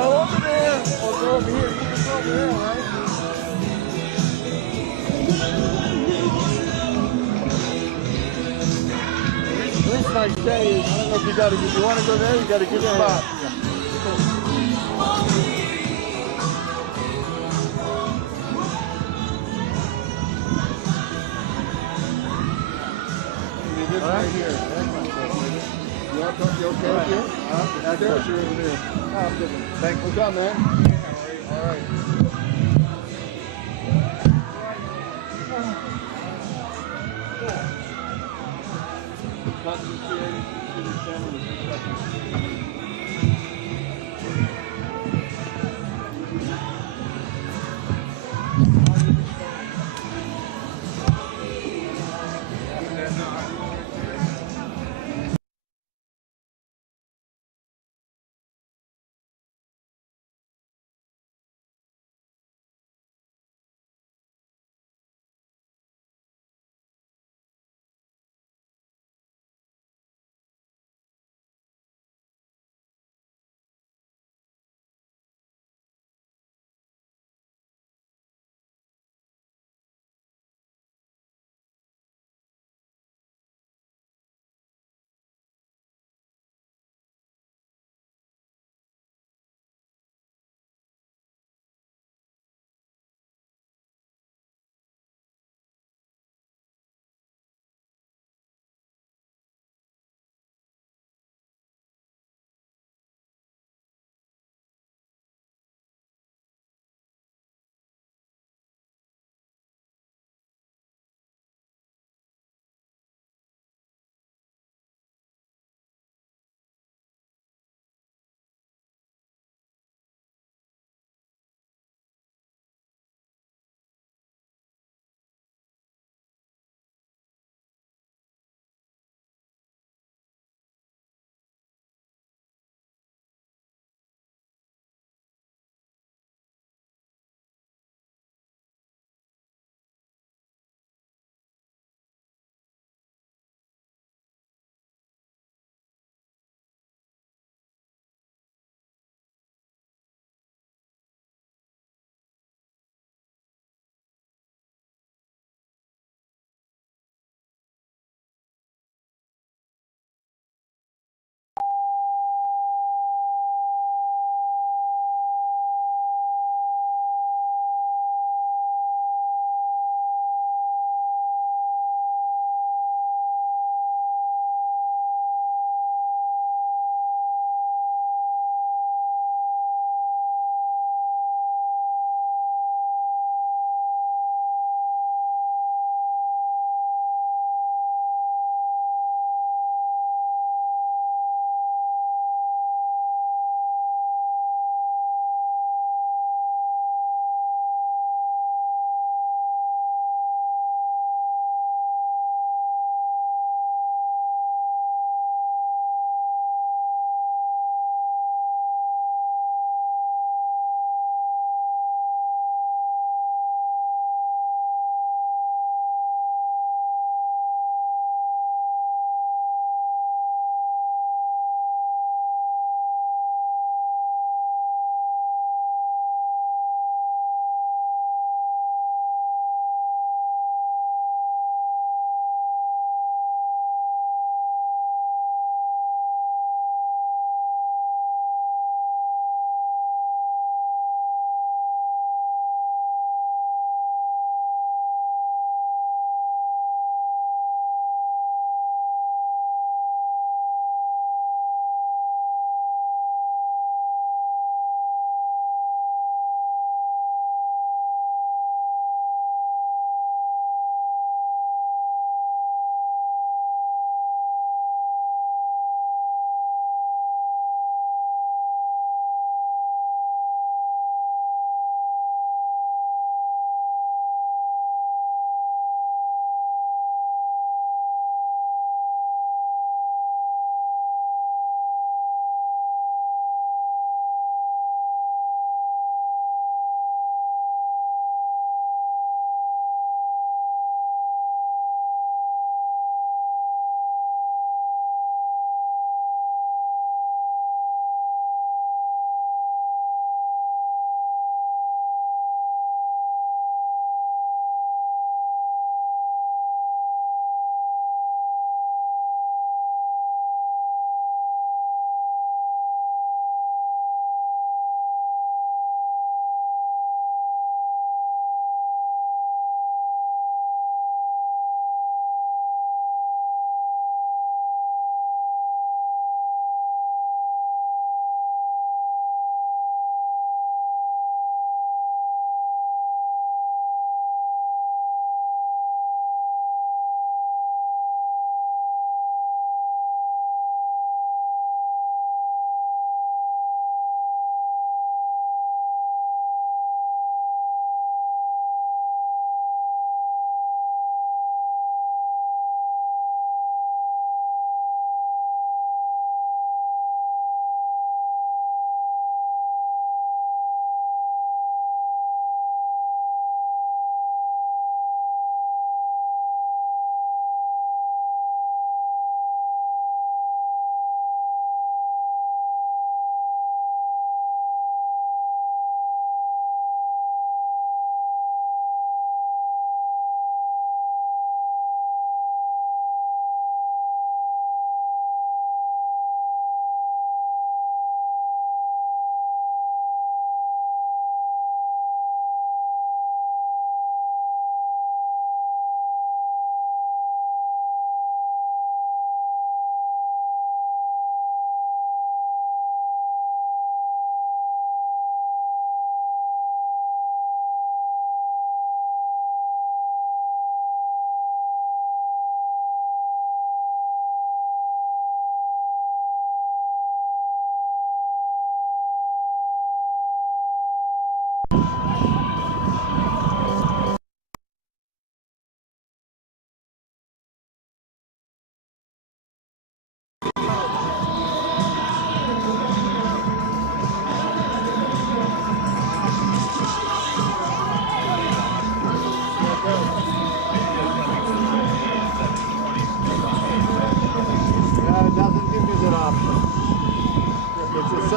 go over there or go over here. You can go over there, right? This nice day is, I don't know if if you want to go there, you got to give it spot. This right here. You okay with you? Now there's your over there. I'm good. Thanks. What's up, man? All right.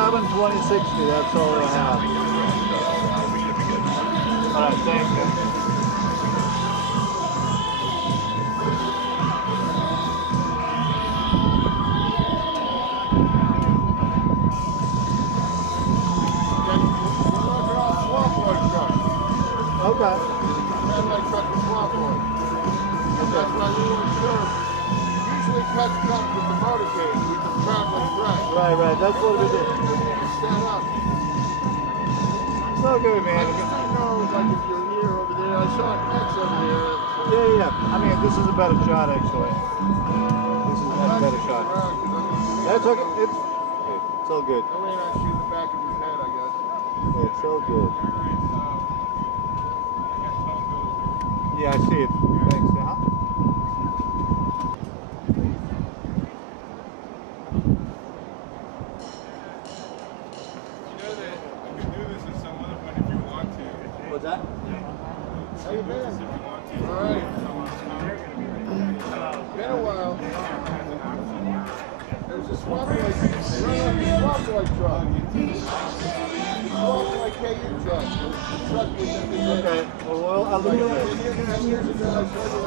7 2060. That's all they have. All right, thank you. Okay. Satellite truck and swamp oil. That's why we weren't sure. Usually cuts comes with the motorcade, with the traveling track. Right. That's what we did. Stand up. It's all good, I man. just don't know, like if you're here over there. I saw an X over there. Yeah. I mean, this is a better shot, actually. This is a much better shot. That's okay. It's all good. No way not shoot the back of his head, I guess. It's all good. Yeah, I see it. Thanks. Uh-huh. What's that? How you been? All right. Been a while. There's a swamp like truck. Swamp like KU truck. The truck with the Okay. Well, I'll look at that. years ago, I showed you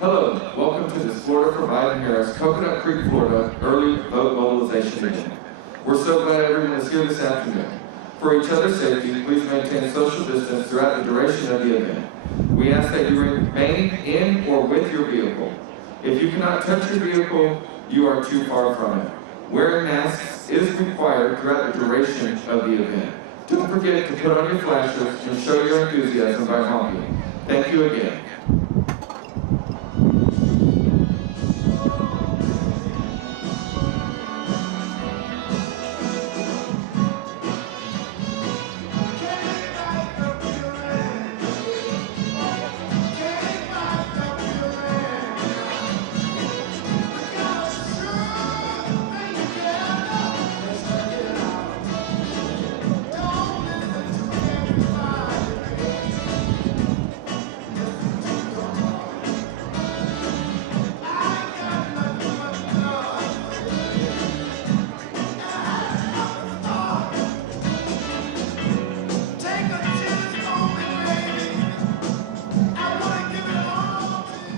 Hello, welcome to this Florida for Biden-Harris Coconut Creek, Florida early vote mobilization meeting. We're so glad everyone is here this afternoon. For each other's safety, please maintain social distance throughout the duration of the event. We ask that you remain in or with your vehicle. If you cannot touch your vehicle, you are too far from it. Wearing masks is required throughout the duration of the event. Don't forget to put on your flashers and show your enthusiasm by honking. Thank you again.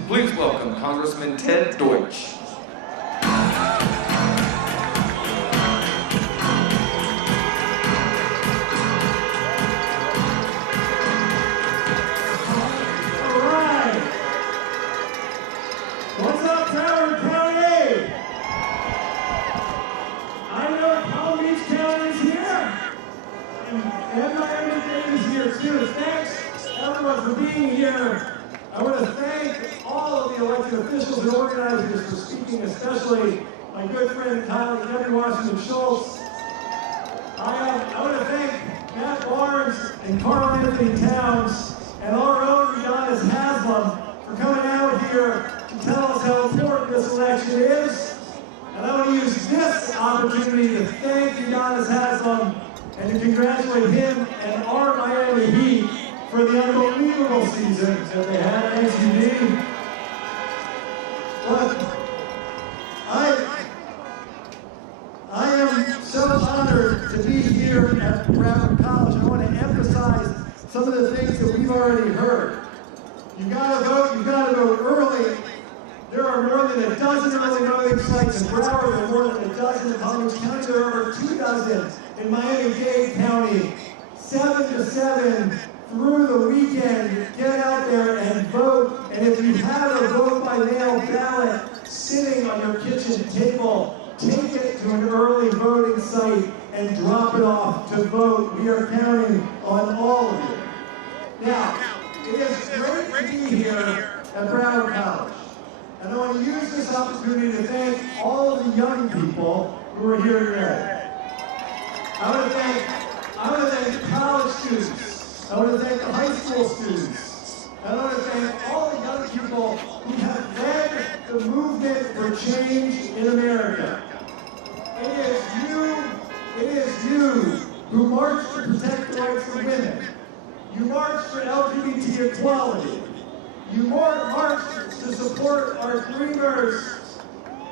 Please welcome Congressman Ted Deutsch. What's up, Broward County? I know Palm Beach County is here, and Miami-Dade is here too. Thanks, everyone, for being here. I want to thank all of the elected officials and organizers for speaking, especially my good friend and colleague, Debbie Washington Schultz. I want to thank Matt Barnes and Carl Anthony Towns and our own Udonis Haslam for coming out here to tell us how important this election is. And I want to use this opportunity to thank Udonis Haslam and to congratulate him and our Miami Heat for the unbelievable season that they had at ACD. But I am so honored to be here at Broward College. I want to emphasize some of the things that we've already heard. You gotta vote early. There are more than a dozen early voting sites in Broward. There are more than a dozen in Palm Beach County. There are over 2 dozen in Miami-Dade County. 7 to 7 through the weekend. Get out there and vote. And if you have a vote by mail ballot sitting on your kitchen table, take it to an early voting site and drop it off to vote. We are counting on all of you. Now, it is great to be here at Broward College. And I want to use this opportunity to thank all of the young people who are here today. I want to thank the college students. I want to thank the high school students. I want to thank all the young people who have led the movement for change in America. It is you who marched to protect the rights of women. You marched for LGBT equality. You marched to support our dreamers,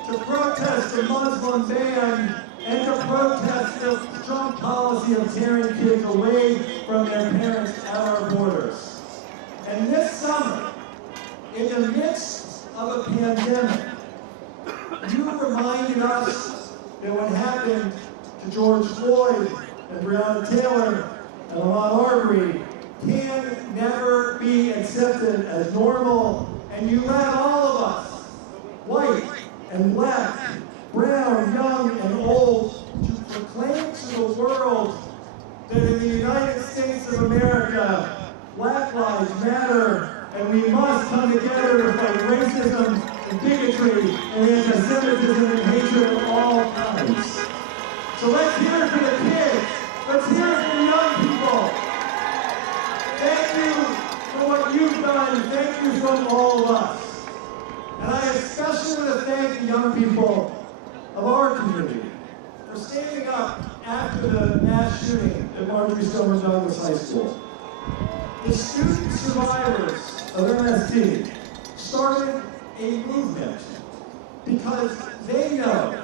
to protest the Muslim ban, and to protest the Trump policy of tearing kids away from their parents at our borders. And this summer, in the midst of a pandemic, you reminded us that what happened to George Floyd and Breonna Taylor and Ahmaud Arbery can never be accepted as normal, and you led all of us, white and black, brown, young, and old, to proclaim to the world that in the United States of America, Black Lives Matter, and we must come together to fight racism and bigotry and anti-Semitism and hatred of all kinds. So let's hear it for the kids. Let's hear it for the young people. Thank you for what you've done. Thank you from all of us. And I especially want to thank the young people of our community for standing up after the mass shooting at Marjorie Stoneman Douglas High School. The student survivors of MSD started a movement because they know,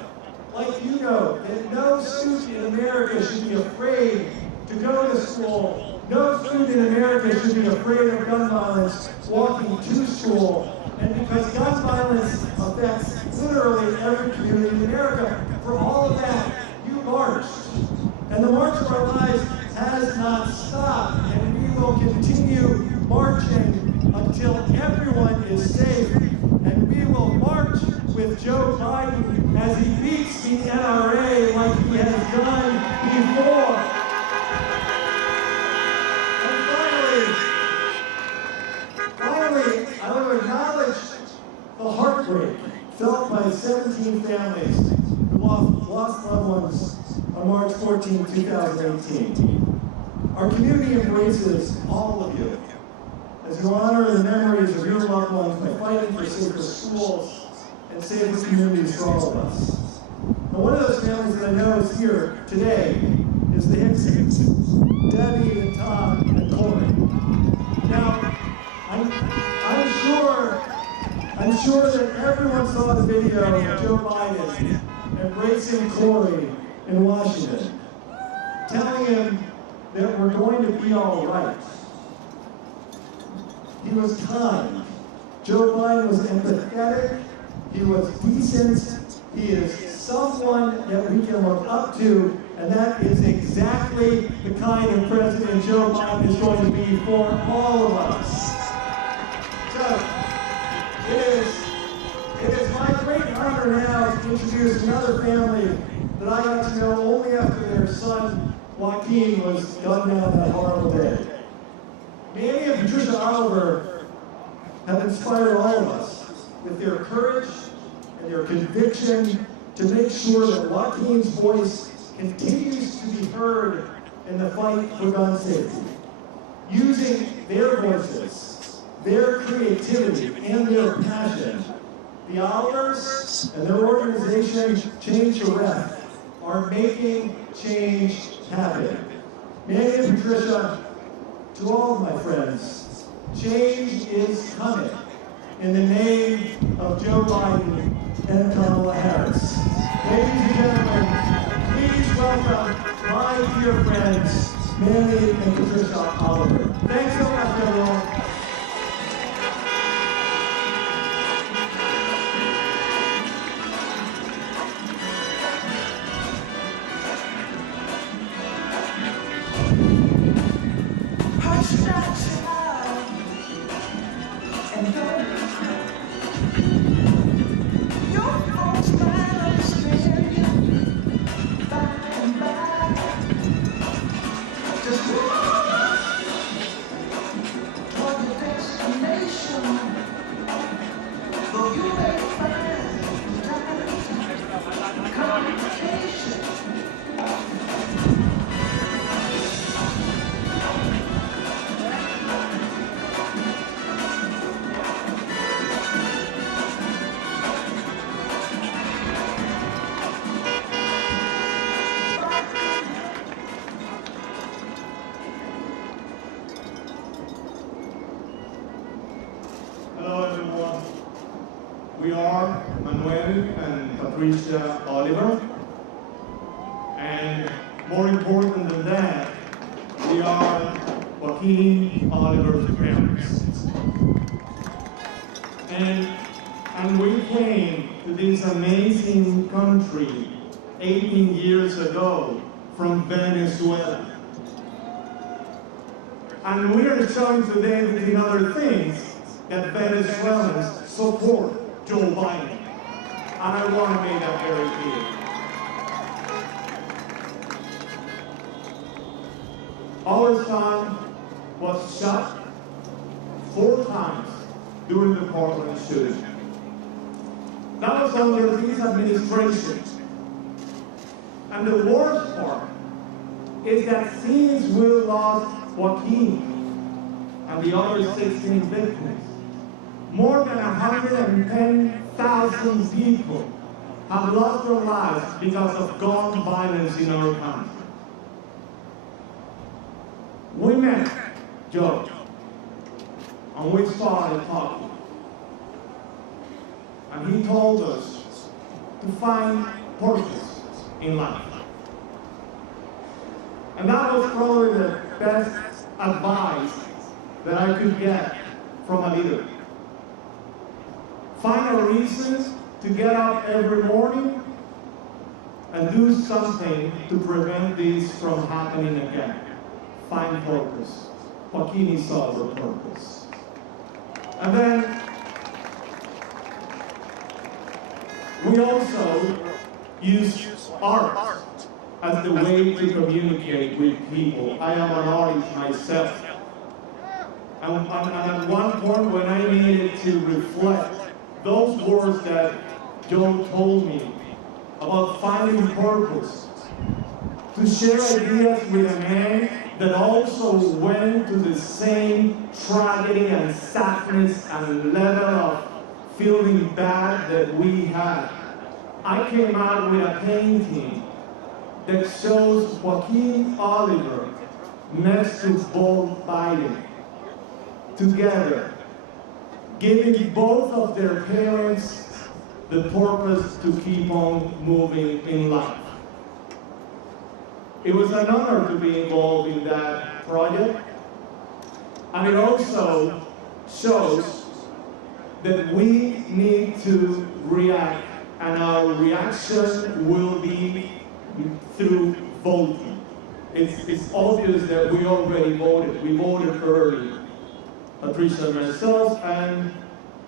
like you know, that no student in America should be afraid to go to school. No student in America should be afraid of gun violence walking to school. And because gun violence affects literally every community in America, for all of that, you marched. And the March of Our Lives has not stopped, and we will continue marching until everyone is safe. And we will march with Joe Biden as he beats the NRA like he has done before. And finally, I want to acknowledge the heartbreak felt by 17 families who lost loved ones on March 14, 2018. Our community embraces all of you as you honor the memories of your loved ones by fighting for safer schools and safer communities for all of us. Now, one of those families that I know is here today is the Hicksons, Debbie and Tom and Corey. Now, I'm sure that everyone saw the video of Joe Biden embracing Corey in Washington, telling him that we're going to be all right. He was kind. Joe Biden was empathetic. He was decent. He is someone that we can look up to, and that is exactly the kind of president Joe Biden is going to be for all of us. So, it is my great honor now to introduce another family that I got to know only after their son, Joaquin, was gunned down that horrible day. Manny and Patricia Oliver have inspired all of us with their courage and their conviction to make sure that Joaquin's voice continues to be heard in the fight for gun safety. Using their voices, their creativity, and their passion, the Olivers and their organization, Change the Ref, are making change happen. Manny and Patricia, to all of my friends, change is coming in the name of Joe Biden and Kamala Harris. Ladies and gentlemen, please welcome my dear friends, Manny and Patricia Oliver. Thanks so much, everyone. We are Manuel and Patricia Oliver, and more important than that, we are Joaquin Oliver's parents. And we came to this amazing country 18 years ago from Venezuela. And we are showing today, between other things, that Venezuelans support Joe Biden. And I want to make that very clear. Our son was shot 4 times during the Portland shooting. That was under this administration. And the worst part is that since we lost Joaquin and the other 16 victims, more than 110,000 people have lost their lives because of gun violence in our country. We met Joe, and we started talking. And he told us to find purpose in life. And that was probably the best advice that I could get from a leader. Find a reason to get up every morning and do something to prevent this from happening again. Find purpose. Joaquin saw the purpose. And then we also use art as the way to communicate with people. I am an artist myself. And at one point when I needed to reflect those words that Joe told me about finding purpose, to share ideas with a man that also went to the same tragedy and sadness and level of feeling bad that we had, I came out with a painting that shows Joaquin Oliver next to Joe Biden, together, giving both of their parents the purpose to keep on moving in life. It was an honor to be involved in that project, and it also shows that we need to react, and our reaction will be through voting. It's obvious that we already voted. We voted early, Patricia and myself, and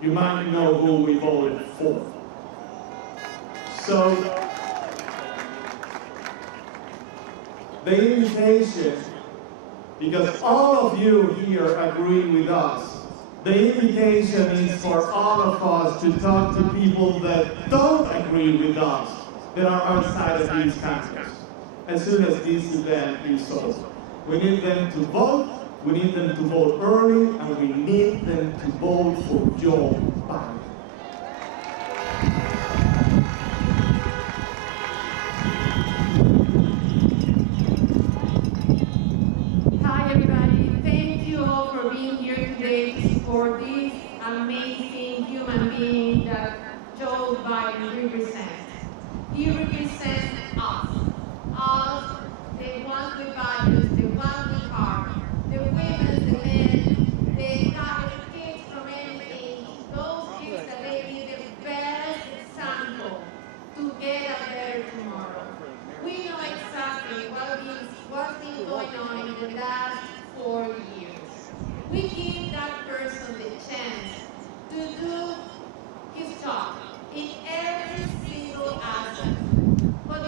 you might know who we voted for. So, the invitation, because all of you here agree with us, the invitation is for all of us to talk to people that don't agree with us, that are outside of these campus, as soon as this event is over. We need them to vote, we need them to vote early, and we need them to vote for Joe Biden. Hi everybody, thank you all for being here today to support this amazing human being that Joe Biden represents. He represents us, the ones with values, the ones with heart, the women, the men, the kids from anything, those kids that they need the best example to get a better tomorrow. We know exactly what's been going on in the last 4 years. We give that person the chance to do his job in every single aspect. But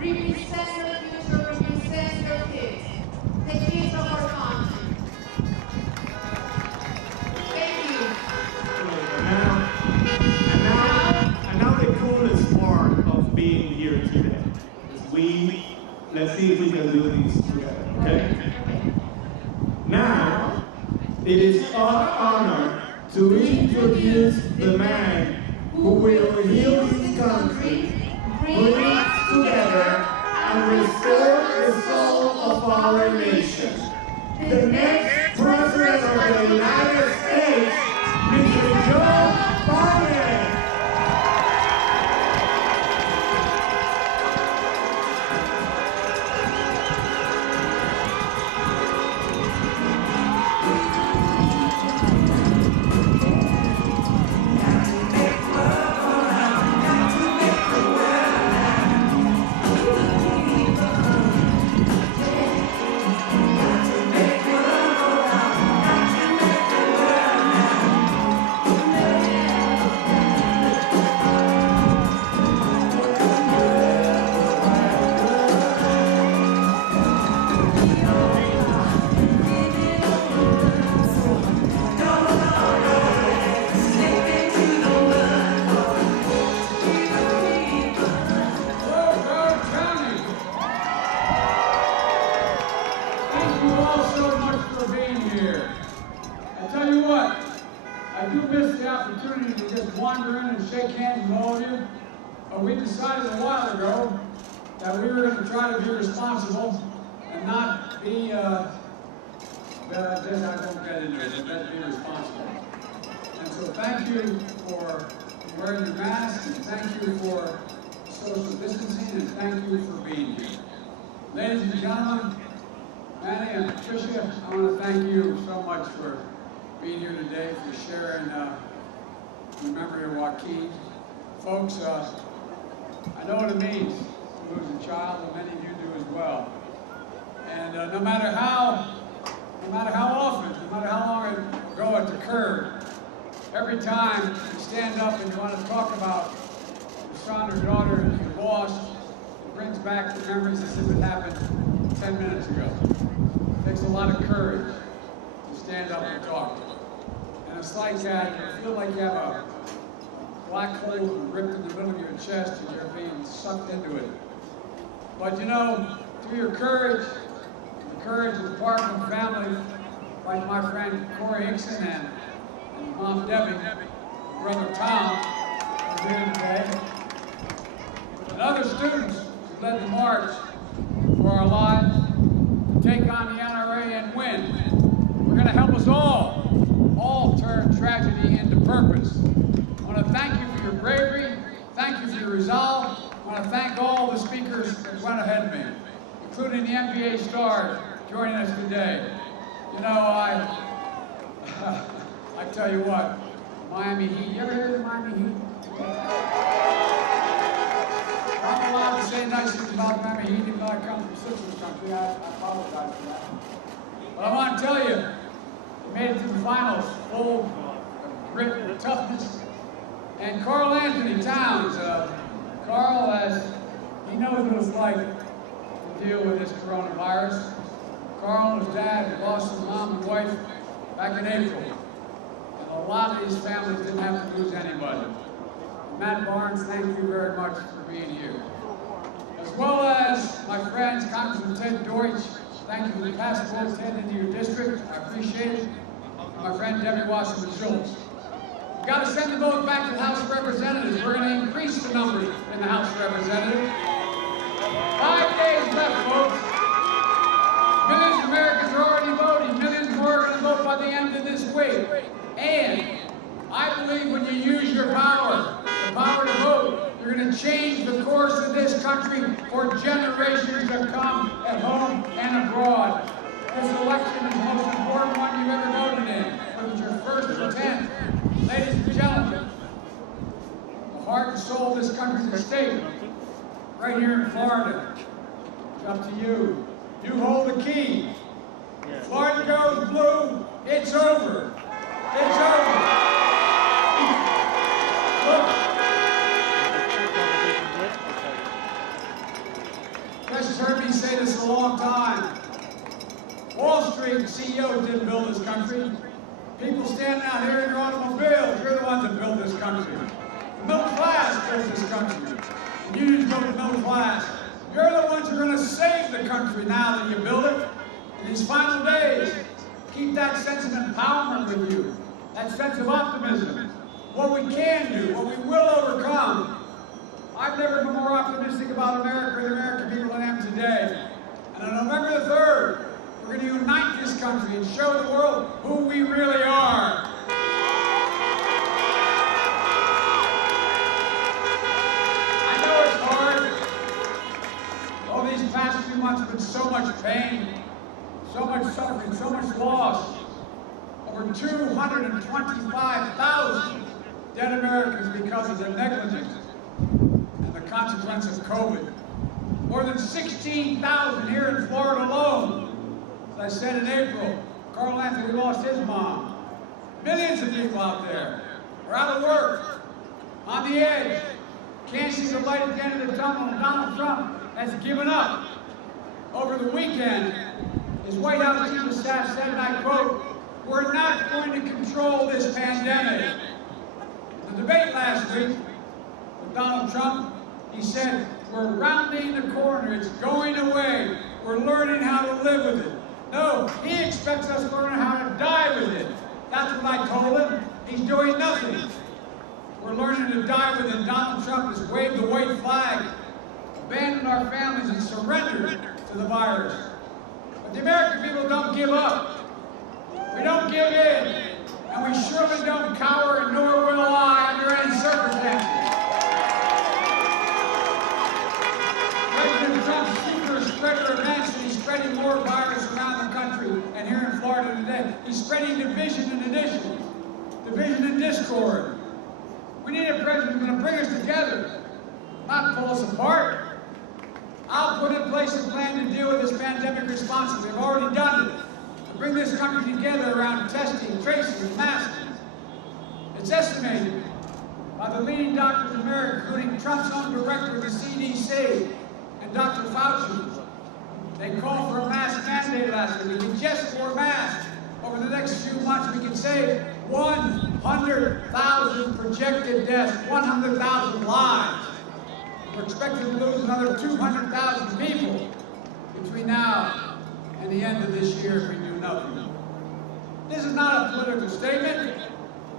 represent the future, represent your kids, the kids of our country. Thank you. And now the coolest part of being here today is let's see if we can do these together, okay? Now, it is our honor to introduce the man who will heal this country, bring us together, and restore the soul of our nation. The next President of the United States, Mr. Joe Biden. We decided a while ago that we were going to try to be responsible and not be, I won't get into it, but be responsible. And so thank you for wearing your mask, and thank you for social distancing, and thank you for being here. Ladies and gentlemen, Manny and Patricia, I want to thank you so much for being here today, for sharing the memory of Joaquin. Folks, I know what it means to lose a child, and many of you do as well. And no matter how often, no matter how long ago it occurred, every time you stand up and you want to talk about your son or daughter and your loss, it brings back the memories as if it happened 10 minutes ago. It takes a lot of courage to stand up and talk. And it's like that, you feel like you have a black hole ripped in the middle of your chest and you're being sucked into it. But you know, through your courage, the courage of the Parkland family, like my friend Corey Hickson and Mom Debbie, brother Tom, who's here today, and other students who led the march for our lives to take on the NRA and win. We're going to help us all turn tragedy into purpose. I want to thank you for your bravery, thank you for your resolve. I want to thank all the speakers that went ahead of me, including the NBA stars joining us today. You know, I tell you what, Miami Heat, you ever hear of the Miami Heat? I'm allowed to say nice things about Miami Heat, even though I come from Sixers country. I apologize for that. But I want to tell you, they made it to the finals, full of grit and toughness. And Carl Anthony Towns, Carl, he knows what it's like to deal with this coronavirus. Carl and his dad lost his mom and wife back in April. And a lot of these families didn't have to lose anybody. Matt Barnes, thank you very much for being here. As well as my friends, Congressman Ted Deutsch, thank you for the passports heading into your district. I appreciate it. And my friend Debbie Wasserman Schultz. We've got to send the vote back to the House of Representatives. We're going to increase the numbers in the House of Representatives. 5 days left, folks. Millions of Americans are already voting. Millions more are going to vote by the end of this week. And I believe when you use your power, the power to vote, you're going to change the course of this country for generations to come at home and abroad. This election is the most important one you've ever voted in. It was your first attempt. Ladies and gentlemen, the heart and soul of this country is at stake. Right here in Florida. It's up to you. You hold the key. If Florida goes blue, it's over. It's over. Look. guys have heard me say this a long time. Wall Street CEOs didn't build this country. People standing out here in your automobiles, you're the ones that built this country. The middle class built this country. The unions built the middle class. You're the ones who are going to save the country now that you build it. In these final days, keep that sense of empowerment with you, that sense of optimism, what we can do, what we will overcome. I've never been more optimistic about America and the American people than I am today. And on November the 3rd, we're going to unite this country and show the world who we really are. I know it's hard. All these past few months have been so much pain, so much suffering, so much loss. Over 225,000 dead Americans because of their negligence and the consequence of COVID. More than 16,000 here in Florida alone. As I said in April, Carl Anthony lost his mom. Millions of people out there are out of work, on the edge, can't see the light at the end of the tunnel, and Donald Trump has given up. Over the weekend, his White House chief of staff said, and I quote, "We're not going to control this pandemic." The debate last week with Donald Trump, he said, "We're rounding the corner, it's going away, we're learning how to live with it." No, he expects us to learn how to die with it. That's what I told him. He's doing nothing. We're learning to die with it. Donald Trump has waved the white flag, abandoned our families, and surrendered to the virus. But the American people don't give up. We don't give in. And we surely don't cower, and nor will I under any circumstances. President Trump's super spreader events, and he's spreading more virus around the country. And here in Florida today, he's spreading division and addition, division and discord. We need a president who's going to bring us together, not pull us apart. I'll put in place a plan to deal with this pandemic responsibly. We've already done it. To bring this country together around testing, tracing, and masking. It's estimated by the leading doctors in America, including Trump's own director of the CDC and Dr. Fauci. They called for a mask mandate last week. We just for masks. Over the next few months, we can save 100,000 projected deaths, 100,000 lives. We're expected to lose another 200,000 people between now and the end of this year if we do nothing. This is not a political statement.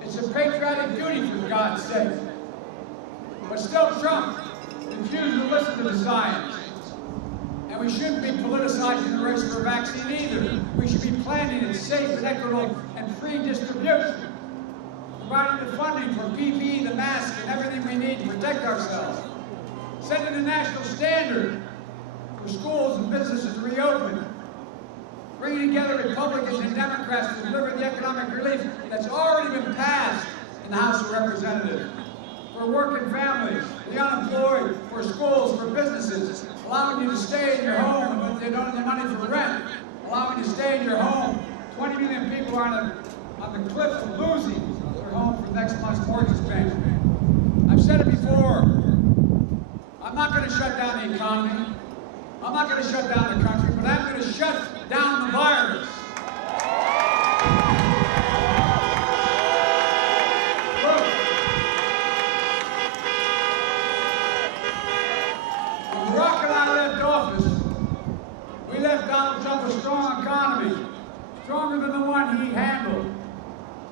It's a patriotic duty, for God's sake. But still, Trump refused to listen to the science. And we shouldn't be politicizing the race for a vaccine either. We should be planning it safe and equitable and free distribution. Providing the funding for PPE, the mask, and everything we need to protect ourselves. Setting a national standard for schools and businesses to reopen. Bringing together Republicans and Democrats to deliver the economic relief that's already been passed in the House of Representatives. For working families, the unemployed, for schools, for businesses, allowing you to stay in your home but they don't have the money for rent, allowing you to stay in your home. 20 million people are on the cliff of losing their home for next month's mortgage payment. I've said it before, I'm not going to shut down the economy, I'm not going to shut down the country, but I'm going to shut down the virus. Look, when Barack and I left office, we left Donald Trump a strong economy, stronger than the one he handled.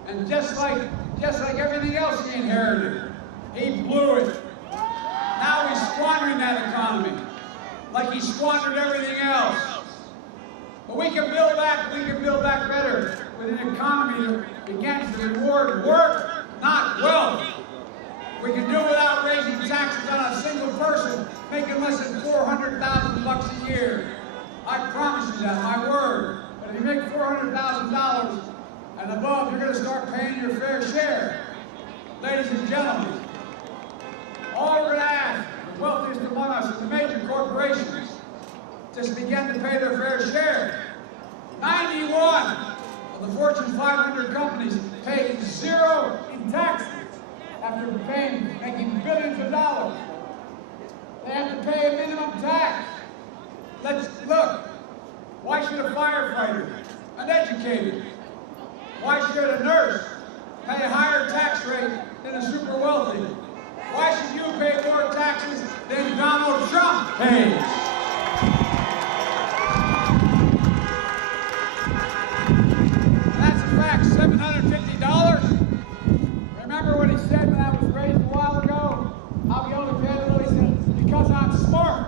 And just like everything else he inherited, he blew it. Now he's squandering that economy, like he squandered everything else. But we can build back better with an economy that begins to reward work, not wealth. We can do it without raising taxes on a single person making less than $400,000 a year. I promise you that, my word. But if you make $400,000 and above, you're going to start paying your fair share. Ladies and gentlemen, all we're going to ask, the wealthiest among us, and the major corporations, just begin to pay their fair share. 91 of the Fortune 500 companies pay zero in taxes after making billions of dollars. They have to pay a minimum tax. should a firefighter, an educator, why should a nurse pay a higher tax rate than a super wealthy? Why should you pay more taxes than Donald Trump pays? That's a fact, $750. Remember what he said when I was raised a while ago? I'll be only paying a little. He said, because I'm smart.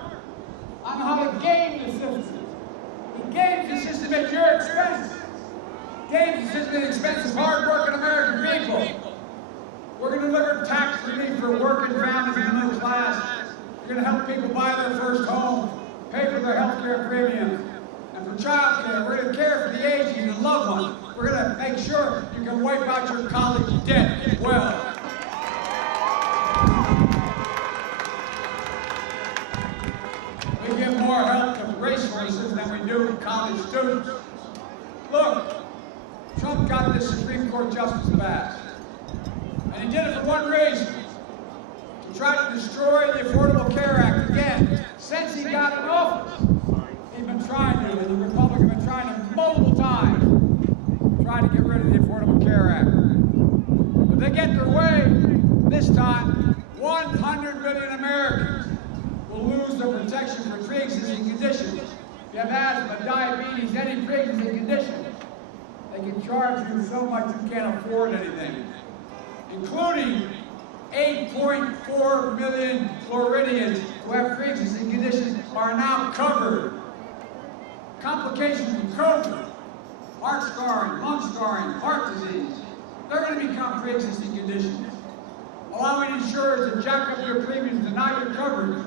I know how to game the system. He games the system at your expense. Games the system at the expense of hard-working American people. We're going to deliver tax relief for working families and the middle class. We're going to help people buy their first home, pay for their health care premiums, and for child care. We're going to care for the aging and loved ones. We're going to make sure you can wipe out your college debt as well. We give more help to racehorses than we do to college students. Look, Trump got this Supreme Court justice passed. And he did it for one reason, to try to destroy the Affordable Care Act again. Since he got in office, he's been trying to, and the Republicans have been trying to multiple times, try to get rid of the Affordable Care Act. If they get their way, this time, 100 million Americans will lose their protection for pre-existing conditions. If you have asthma, diabetes, any pre-existing condition, they can charge you so much you can't afford anything, including 8.4 million Floridians who have pre-existing conditions are now covered. Complications from COVID, heart scarring, lung scarring, heart disease, they're going to become pre-existing conditions. Allowing insurers to jack up your premiums, deny your coverage.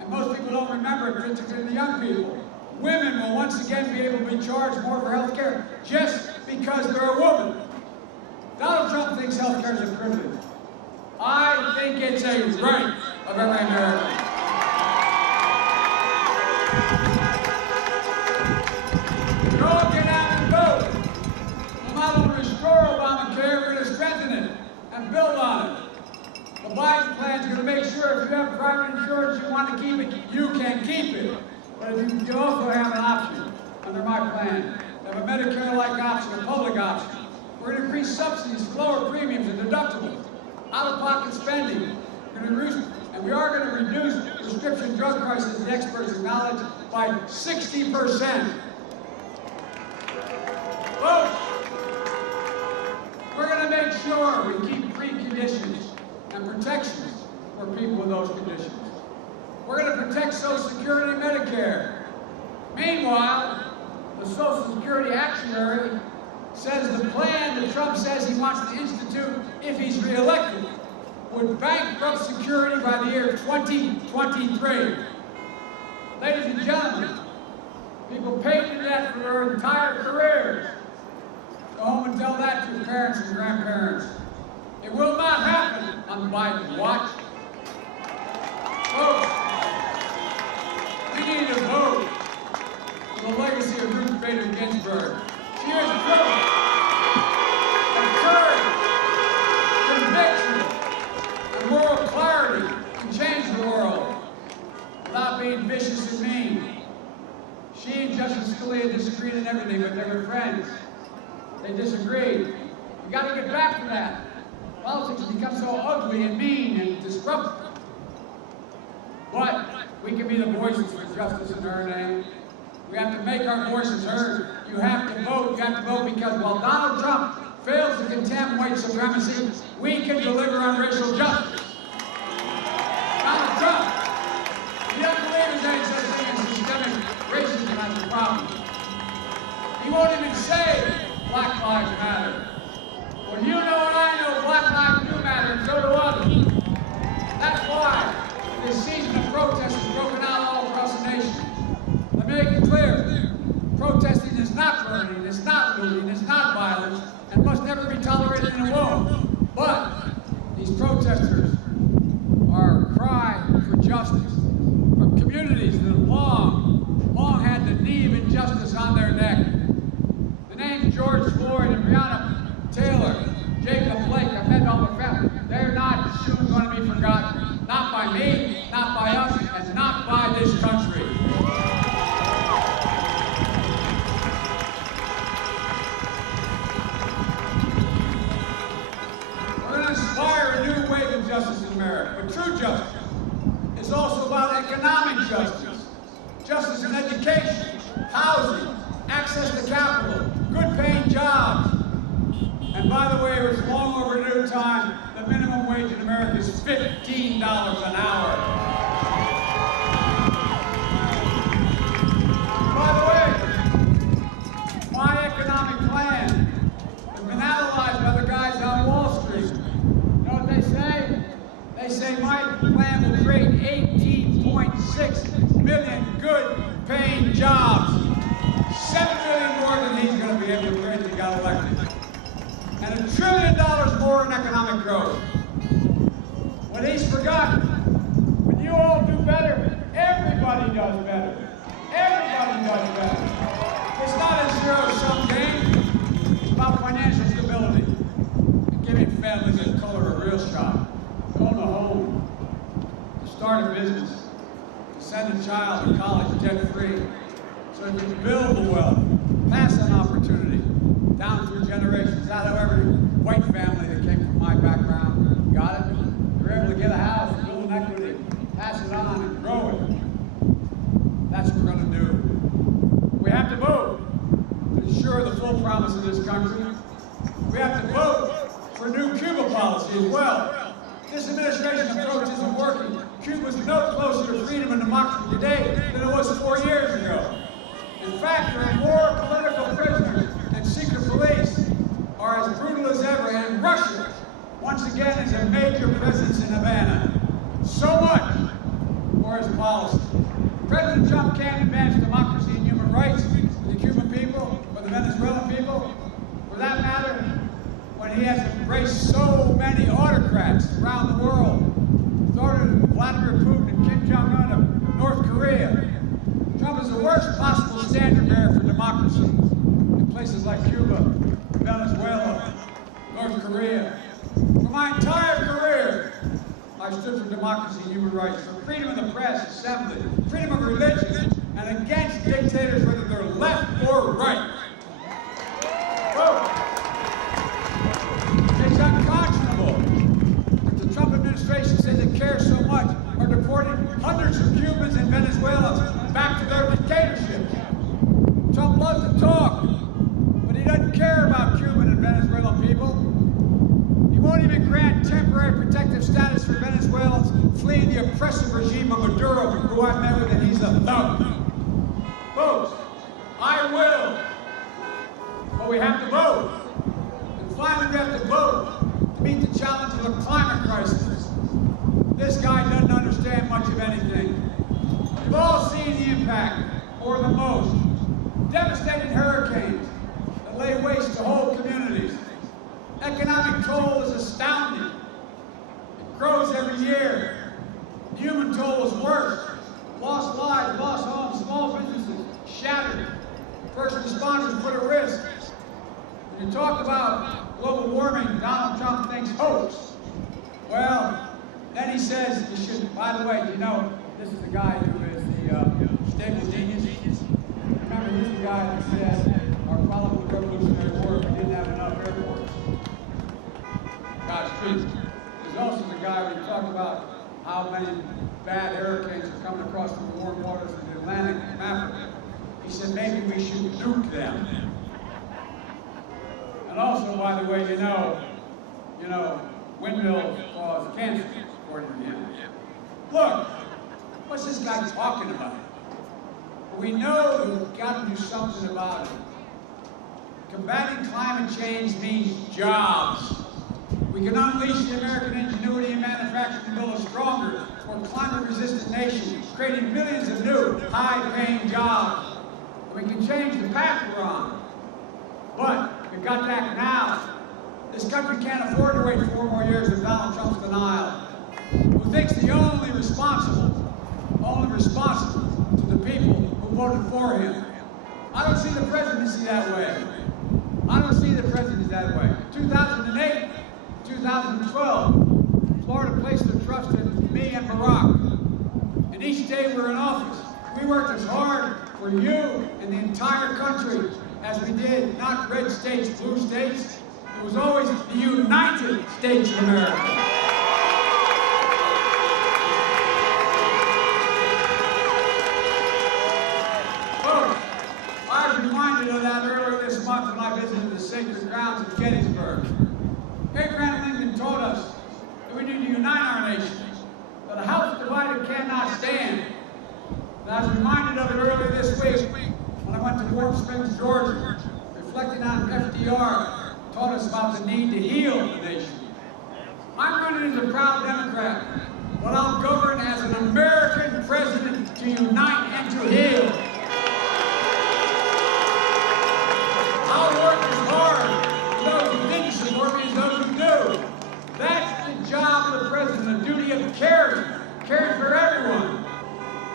And most people don't remember it, particularly the young people. Women will once again be able to be charged more for health care just because they're a woman. Donald Trump thinks health care is a privilege. I think it's a right of every American. Go get out and vote. We'll not only restore Obamacare, we're going to strengthen it and build on it. The Biden plan is going to make sure if you have private insurance, you want to keep it, you can keep it. But if you also have an option under my plan, you have a Medicare-like option, a public option. We're going to increase subsidies, lower premiums and deductibles, out-of-pocket spending. We're going to reduce, and we are going to reduce prescription drug prices, the experts acknowledge, by 60%. Folks, we're going to make sure we keep preconditions and protections for people with those conditions. We're going to protect Social Security and Medicare. Meanwhile, the Social Security actuary says the plan that Trump says he wants to institute if he's reelected would bankrupt security by the year 2023. Ladies and gentlemen, people paid to death for their entire careers. Go home and tell that to your parents and grandparents. It will not happen on Biden's watch. Folks, we need to vote for the legacy of Ruth Bader Ginsburg. She has proof of courage, conviction, and moral clarity to change the world without being vicious and mean. She and Justice Scalia disagreed on everything, but they were friends. They disagreed. We got to get back to that. Politics has become so ugly and mean and disruptive. But we can be the voices for justice in her name. We have to make our voices heard. You have to vote. You have to vote because while Donald Trump fails to condemn white supremacy, we can deliver on racial justice. Donald Trump, he doesn't believe there's any such thing as systemic racism as a problem. He won't even say Black Lives Matter. Well, you know and I know Black lives do matter, and so do others. That's why this season of protest has broken out all across the nation. Let me make it clear. Protesting is not burning, it's not looting, it's not violence, and must never be tolerated and won't. But these protesters are a cry for justice from communities that have long had the knee of injustice on their neck. The names George Floyd and Breonna Taylor, Jacob Blake, Ahmed Al-Mafalda, they're not soon going to be forgotten. Not by me, not by us, and not by this country. justice in education, housing, access to capital, good paying jobs. And by the way, it was long overdue time. The minimum wage in America is $15 an hour. By the way, my economic plan has been analyzed by the guys on Wall Street. You know what they say? They say my plan will create 18.6 million good paying jobs. 7 million more than he's going to be able to create if he got elected. And $1 trillion more in economic growth. What he's forgotten, when you all do better, everybody does better. Everybody does better. It's not a zero-sum game. It's about financial stability. And giving families of color a real shot. To own a home. To start a business. To send a child to college debt-free. So they can build the wealth. Pass on opportunity. Down through generations. That's how every white family that came from my background got it. They were able to get a house, build an equity, pass it on, and grow it. That's what we're going to do. We have to vote to ensure the full promise of this country. We have to vote for a new Cuba policy as well. This administration approach isn't working. Cuba's no closer to freedom and democracy today than it was 4 years ago. In fact, there are more political prisoners and secret police are as brutal as ever, and Russia, once again, is a major presence in Havana. So much for his policy. President Trump can't advance democracy and human rights for the Cuban people, for the Venezuelan people, for that matter, when he has embraced so many autocrats around the world. Started Vladimir Putin and Kim Jong-un of North Korea. Trump is the worst possible standard bearer for democracy in places like Cuba, Venezuela, North Korea. For my entire career, I stood for democracy and human rights, for freedom of the press, assembly, freedom of religion, and against dictators, whether they're left or right. Vote. It's unconscionable that the Trump administration says it cares so much are deporting hundreds of Cubans and Venezuelans back to their dictatorships. Trump loves to talk, but he doesn't care about Cuban and Venezuelan people. He won't even grant temporary protective status for Venezuelans fleeing the oppressive regime of Maduro, who I met with, and he's a thug. Folks, I will, but we have to vote. And finally, we have to vote to meet the challenge of the climate crisis. This guy doesn't understand much of anything. We've all seen the impact, or the most. Devastating hurricanes that lay waste to whole communities. Economic toll is astounding. It grows every year. The human toll is worse. Lost lives, lost homes, small businesses shattered. First responders put at risk. When you talk about global warming, Donald Trump thinks hoax. Well, then he says you should, by the way, you know, this is the guy who is the stable genius. Remember, this is the guy that said our problem with the Revolutionary War, we didn't have enough airports. God's truth. There's also the guy who talked about how many bad hurricanes are coming across the warm waters of the Atlantic from Africa. He said maybe we should nuke them. And also, by the way, you know, windmills cause cancer, according to him. Look, what's this guy talking about? We know we've got to do something about it. Combating climate change means jobs. We can unleash the American ingenuity and manufacturing to build a stronger, more climate-resistant nation, creating millions of new, high-paying jobs. We can change the path we're on. But we've got to act now. This country can't afford to wait 4 more years of Donald Trump's denial. Who thinks the only responsible to the people who voted for him. I don't see the presidency that way. I don't see the presidency that way. 2008, 2012, Florida placed their trust in me and Barack. And each day we're in office, we worked as hard for you and the entire country as we did, not red states, blue states. It was always the United States of America. sacred grounds of Gettysburg. Abraham Lincoln taught us that we need to unite our nation, that a house divided cannot stand. And I was reminded of it earlier this week when I went to Warm Springs, Georgia, reflecting on FDR, taught us about the need to heal the nation. I'm running as a proud Democrat, but I'll govern as an American president to unite and to heal. I'll work as hard for those who didn't support me as those who do. That's the job of the president, the duty of caring for everyone.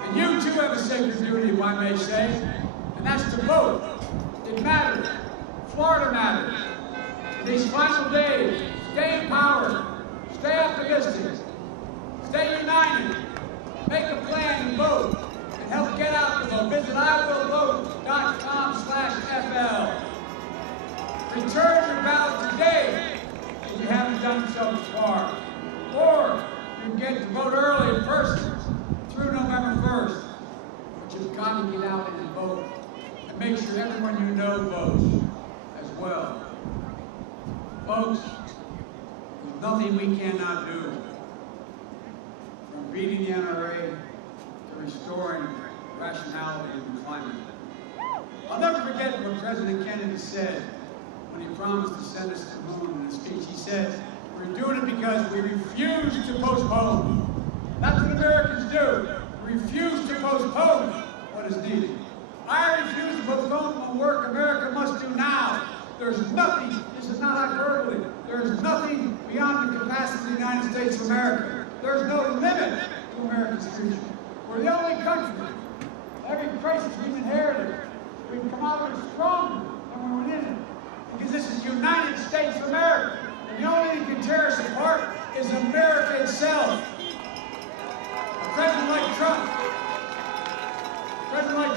And you too have a sacred duty, if I may say, and that's to vote. It matters. Florida matters. In these final days, stay empowered, stay optimistic, stay united, make a plan and vote, and help get out the vote. Visit iwillvote.com/FL. Return your ballot today if you haven't done so far. Or you can get to vote early in person through November 1st. But you've got to get out and vote. And make sure everyone you know votes as well. Folks, there's nothing we cannot do. From beating the NRA to restoring rationality in the climate. I'll never forget what President Kennedy said when he promised to send us to the moon in a speech. He said, we're doing it because we refuse to postpone. That's what Americans do. We refuse to postpone what is needed. I refuse to postpone the work America must do now. There's nothing, this is not hyperbole, there's nothing beyond the capacity of the United States of America. There's no limit to America's future. We're the only country, every crisis we've inherited, we can come out of it stronger than we went in it. Because this is the United States of America. And the only thing that can tear us apart is America itself. A president like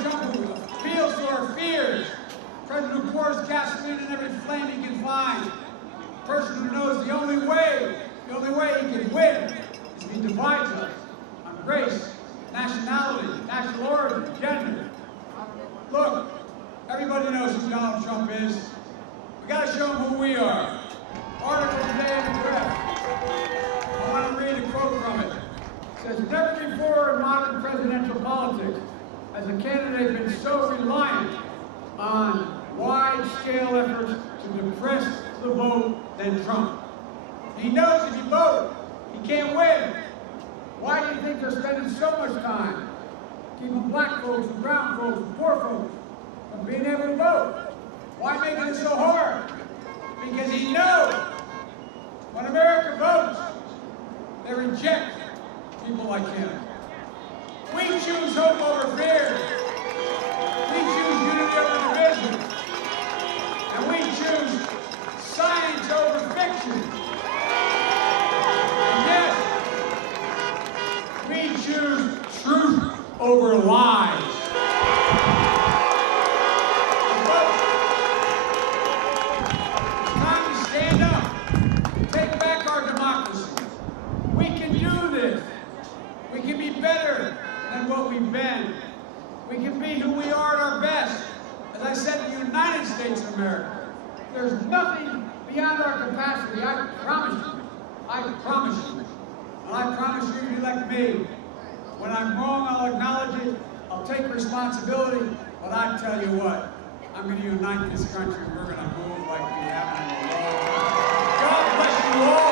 Trump who appeals to our fears, a president who pours gasoline in every flame he can find, a person who knows the only way he can win is if he divides us on race, nationality, national origin, gender. Look, everybody knows who Donald Trump is. We got to show them who we are. Article today in the press. I want to read a quote from it. It says, never before in modern presidential politics has a candidate been so reliant on wide-scale efforts to depress the vote than Trump. He knows if he votes, he can't win. Why do you think they're spending so much time keeping black folks and brown folks and poor folks from being able to vote? Why make it so hard? Because he knows when America votes, they reject people like him. We choose hope over fear. We choose unity over division. And we choose science over fiction. And yes, we choose truth over lies. Better than what we've been. We can be who we are at our best. As I said, the United States of America. There's nothing beyond our capacity. I promise you. I promise you. And I promise you, if you elect me, when I'm wrong, I'll acknowledge it. I'll take responsibility. But I tell you what, I'm going to unite this country. We're going to move like we haven't in a long time. God bless you all.